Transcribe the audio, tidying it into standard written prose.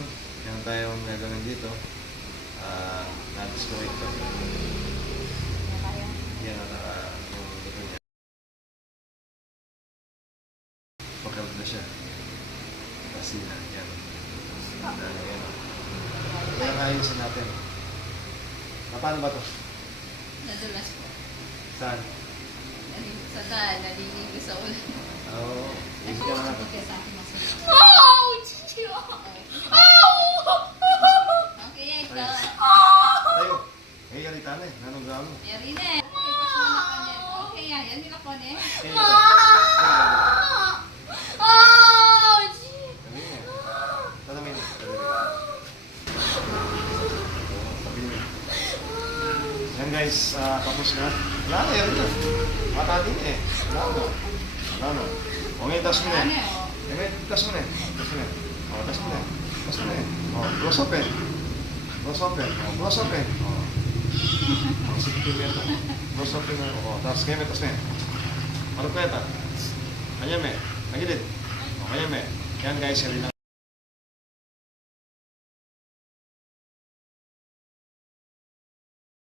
Yan tayong gagawin dito. Na-disconnect ko. Yan yung dito niya. Pagkalad na siya. Kasi yan. Yan. Kaya ayusin natin. Paano ba ito? Nadulas po. Saan? Sa daan, naliligo sa ulan. Oo. Easy ka na natin. Kaya sa akin masunod. Oh! Chichi! Okay, ito. Tayo. Eh, galita na eh. Nanong gamo. Yari na eh. Okay, yan nila ko na eh. Yan guys, tapos na. Wala na, yan na. Mata din eh. Wala na. Wala na. O ngayon, tas mo na eh. Ngayon, tas mo na eh. Tas mo na eh. O, tas mo na eh. Tas mo na eh. O, close up eh. Close up eh. O, close up eh. O. O, sikipin yan. Close up eh. O, tas kayo may tas na eh. Marap kaya ta. Kanya may. Nagilid. O, kanya may. Yan guys, yan lang.